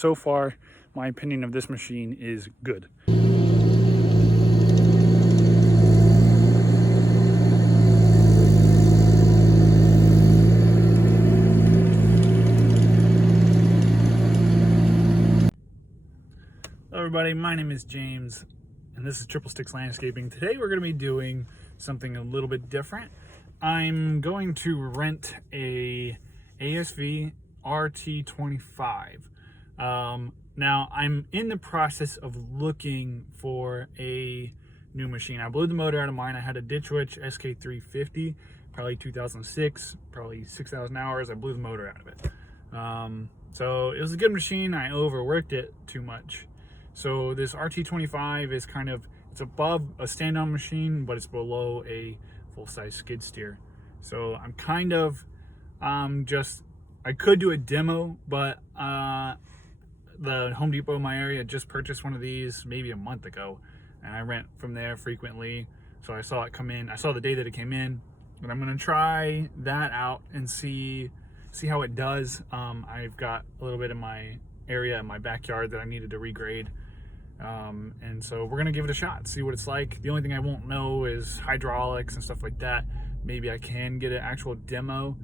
so far, my opinion of this machine is good. Hello everybody, my name is James and this is Triple Sticks Landscaping. Today we're going to be doing something a little bit different. I'm going to rent a ASV RT25. Now I'm in the process of looking for a new machine. I blew the motor out of mine. I had a Ditch Witch SK350, probably 2006, probably 6,000 hours. I blew the motor out of it. So it was a good machine. I overworked it too much. So this RT25 is kind of, it's above a stand-on machine, but it's below a full-size skid steer. So I'm kind of I could do a demo, but the Home Depot in my area just purchased one of these maybe a month ago, and I rent from there frequently. So I saw it come in. I saw the day that it came in, but I'm gonna try that out and see how it does. I've got a little bit in my area in my backyard that I needed to regrade. And so we're gonna give it a shot, see what it's like. The only thing I won't know is hydraulics and stuff like that. Maybe I can get an actual demo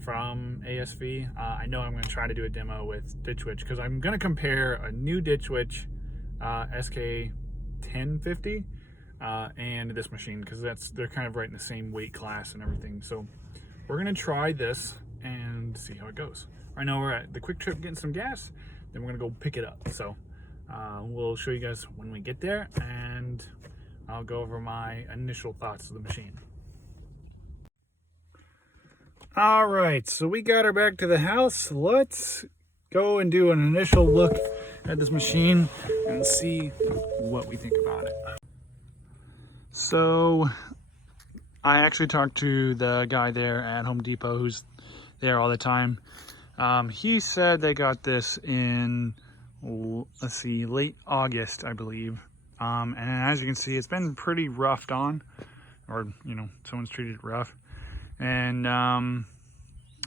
from ASV. I know I'm gonna try to do a demo with Ditch Witch because I'm gonna compare a new Ditch Witch SK1050 and this machine, because they're kind of right in the same weight class and everything. So we're gonna try this and see how it goes. Right now we're at the Quick Trip getting some gas, then we're gonna go pick it up. So we'll show you guys when we get there, and I'll go over my initial thoughts of the machine. All right, so we got her back to the house. Let's go and do an initial look at this machine and see what we think about it. So I actually talked to the guy there at Home Depot who's there all the time. He said they got this in, let's see, late August, I believe. And as you can see, it's been pretty roughed on, or, you know, someone's treated it rough. And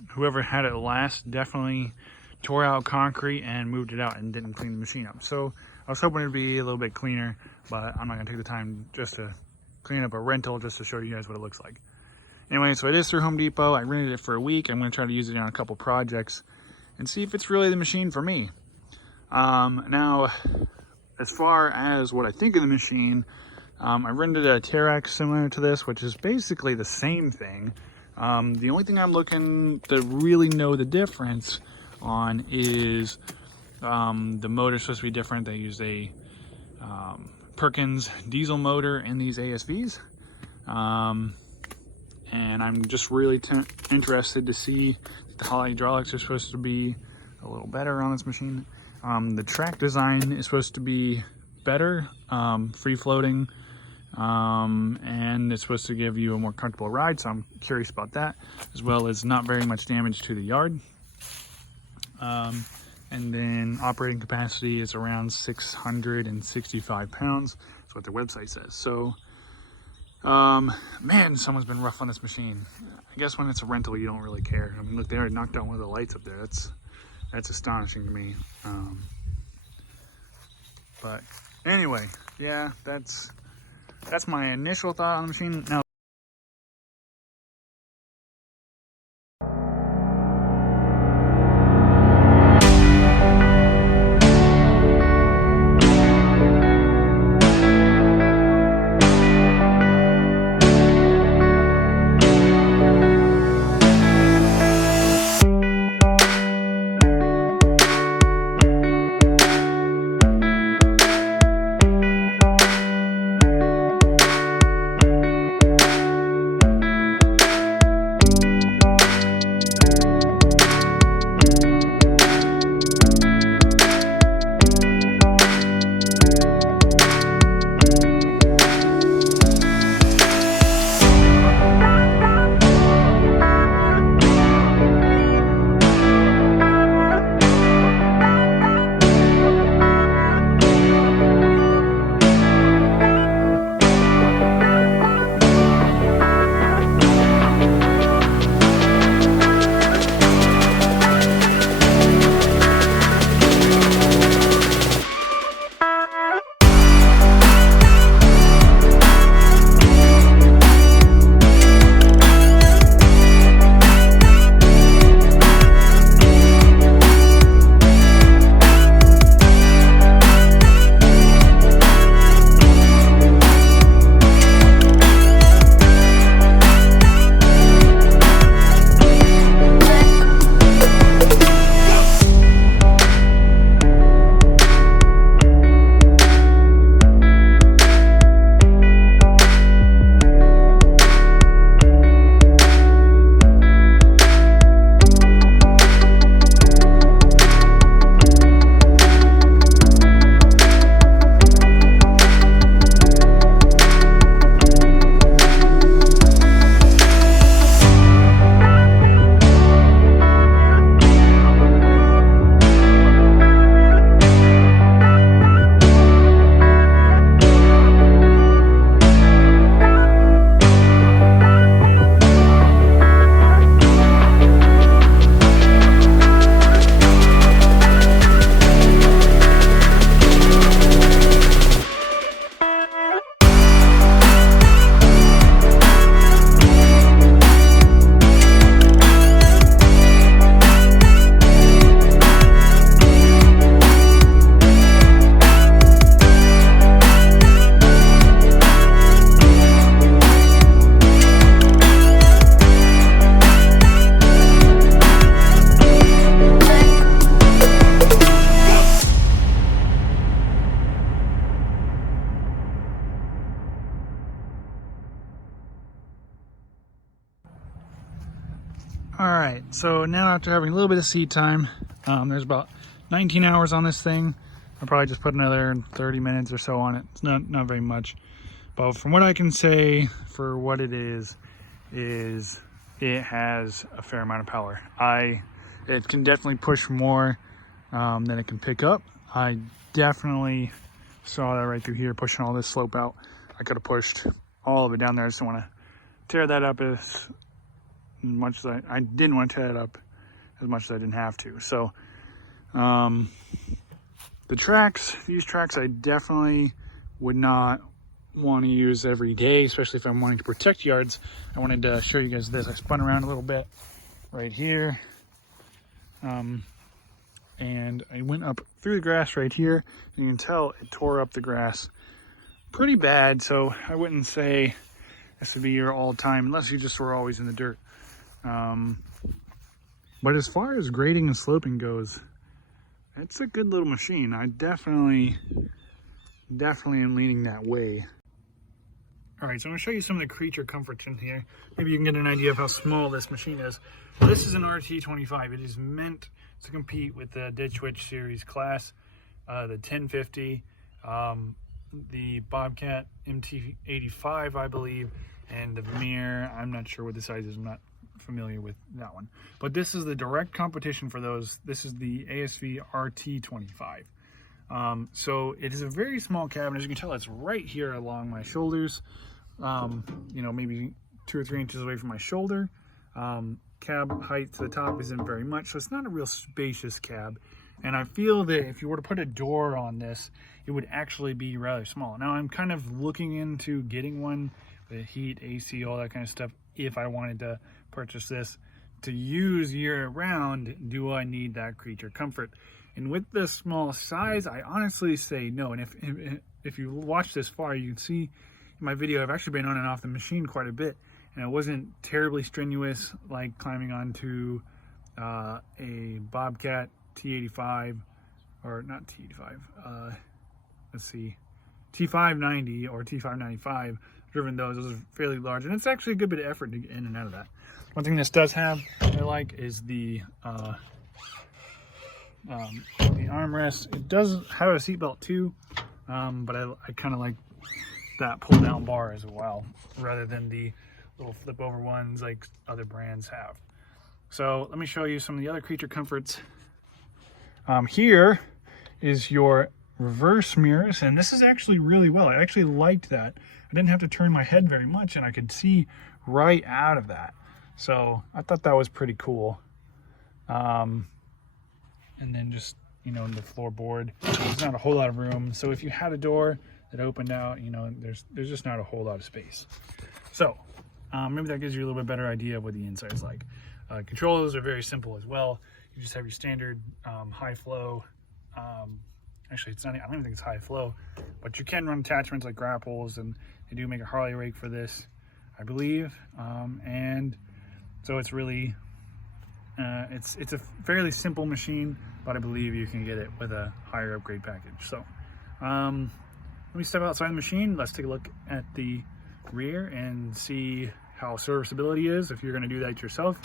whoever had it last definitely tore out concrete and moved it out and didn't clean the machine up. So I was hoping it'd be a little bit cleaner, but I'm not gonna take the time just to clean up a rental just to show you guys what it looks like. Anyway, so it is through Home Depot. I rented it for a week. I'm gonna try to use it on a couple projects and see if it's really the machine for me. Now, as far as what I think of the machine, I rented a Terex similar to this, which is basically the same thing. The only thing I'm looking to really know the difference on is the motor's supposed to be different. They use a Perkins diesel motor in these ASVs. And I'm just really interested to see that the hydraulics are supposed to be a little better on this machine. The track design is supposed to be better, free floating, and it's supposed to give you a more comfortable ride, so I'm curious about that, as well as not very much damage to the yard. And then operating capacity is around 665 pounds. That's what their website says. So man, someone's been rough on this machine. I guess when it's a rental, you don't really care. I mean, look, they already knocked out one of the lights up there. That's astonishing to me. But anyway, yeah, that's my initial thought on the machine. Now, All right, so now after having a little bit of seat time, there's about 19 hours on this thing. I'll probably just put another 30 minutes or so on it. It's not very much. But from what I can say for what it is it has a fair amount of power. It can definitely push more than it can pick up. I definitely saw that right through here, pushing all this slope out. I could have pushed all of it down there. I just don't want to tear that up as much as I didn't want to tear it up as much as I didn't have to. So these tracks I definitely would not want to use every day, especially if I'm wanting to protect yards. I wanted to show you guys this. I spun around a little bit right here, and I went up through the grass right here, and you can tell it tore up the grass pretty bad. So I wouldn't say this would be your all-time unless you just were always in the dirt. But as far as grading and sloping goes, it's a good little machine. I definitely am leaning that way. All right, so I'm gonna show you some of the creature comforts in here. Maybe you can get an idea of how small this machine is. This is an RT25. It is meant to compete with the Ditch Witch series class, the 1050, the Bobcat MT85, I believe, and the Vermeer. I'm not sure what the size is. I'm not familiar with that one. But this is the direct competition for those. This is the ASV RT25. So it is a very small cab, and as you can tell, it's right here along my shoulders. You know, maybe 2 or 3 inches away from my shoulder. Cab height to the top isn't very much, so it's not a real spacious cab. And I feel that if you were to put a door on this, it would actually be rather small. Now I'm kind of looking into getting one, the heat, AC, all that kind of stuff. If I wanted to purchase this to use year round, do I need that creature comfort? And with this small size, I honestly say no. And if you watch this far, you can see in my video, I've actually been on and off the machine quite a bit, and it wasn't terribly strenuous like climbing onto a Bobcat T85, or not T85, let's see, T590 or T595. Driven those are fairly large, and it's actually a good bit of effort to get in and out of that. One thing this does have I like is the armrest. It does have a seatbelt too, but I kind of like that pull down bar as well, rather than the little flip over ones like other brands have. So let me show you some of the other creature comforts. Here is your reverse mirrors, and this is actually really well. I actually liked that. I didn't have to turn my head very much, and I could see right out of that. So I thought that was pretty cool. And then just, you know, the floorboard, there's not a whole lot of room. So if you had a door that opened out, you know, there's just not a whole lot of space. So maybe that gives you a little bit better idea of what the inside is like. Controls are very simple as well. You just have your standard high flow. Actually, it's not, I don't even think it's high flow, but you can run attachments like grapples, and they do make a Harley rake for this, I believe. And so it's really, it's a fairly simple machine, but I believe you can get it with a higher upgrade package. So let me step outside the machine. Let's take a look at the rear and see how serviceability is if you're going to do that yourself,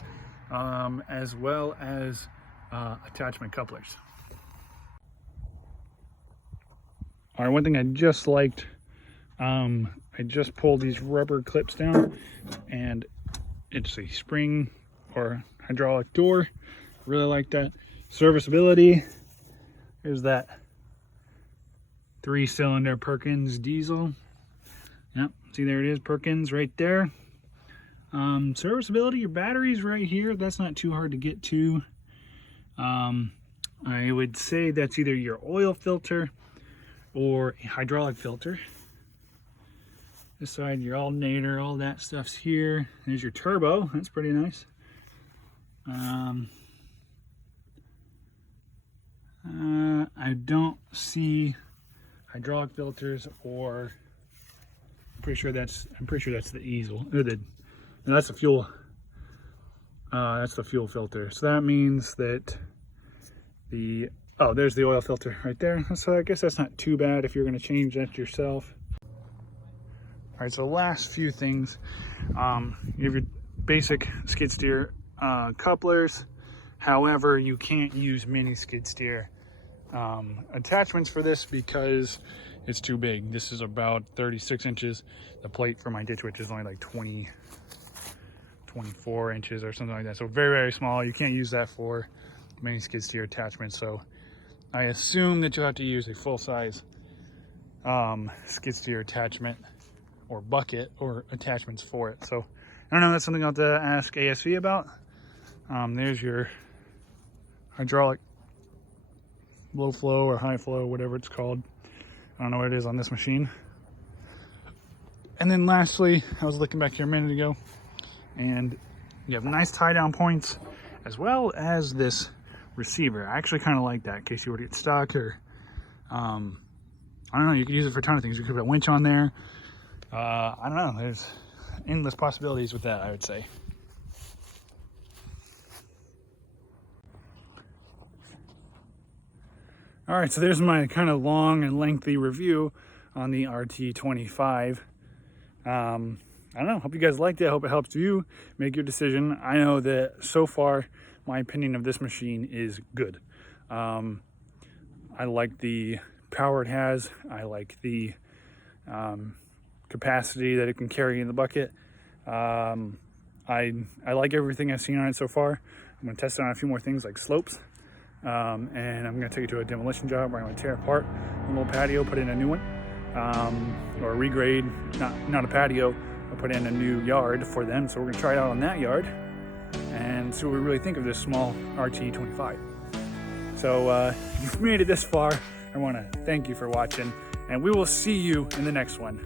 as well as attachment couplers. All right, one thing I just liked, I just pulled these rubber clips down, and it's a spring or hydraulic door. Really like that. Serviceability, here's that 3-cylinder Perkins diesel. Yep, see, there it is, Perkins right there. Serviceability, your battery's right here. That's not too hard to get to. I would say that's either your oil filter or a hydraulic filter. This side, your alternator, all that stuff's here. There's your turbo, that's pretty nice. I don't see hydraulic filters, or I'm pretty sure that's the easel. Or that's the fuel. That's the fuel filter. So that means that there's the oil filter right there. So I guess that's not too bad if you're going to change that yourself. All right, so the last few things, you have your basic skid steer couplers. However, you can't use mini skid steer attachments for this because it's too big. This is about 36 inches. The plate for my ditch witch is only like 24 inches or something like that. So very, very small. You can't use that for mini skid steer attachments. So I assume that you'll have to use a full-size skid steer attachment or bucket or attachments for it. So I don't know, that's something I'll have to ask ASV about. There's your hydraulic low flow or high flow, whatever it's called. I don't know what it is on this machine. And then lastly, I was looking back here a minute ago, and you have nice tie down points as well as this receiver. I actually kind of like that in case you were to get stuck, or I don't know, you could use it for a ton of things. You could put a winch on there. I don't know, there's endless possibilities with that, I would say. All right, so there's my kind of long and lengthy review on the RT25. I don't know, hope you guys liked it. I hope it helps you make your decision. I know that so far, my opinion of this machine is good. I like the power it has. I like the capacity that it can carry in the bucket. I like everything I've seen on it so far. I'm gonna test it on a few more things like slopes. And I'm gonna take it to a demolition job where I'm gonna tear apart a little patio, put in a new one, or regrade, not a patio, but put in a new yard for them. So we're gonna try it out on that yard and see what we really think of this small RT25. So if you've made it this far, I wanna thank you for watching, and we will see you in the next one.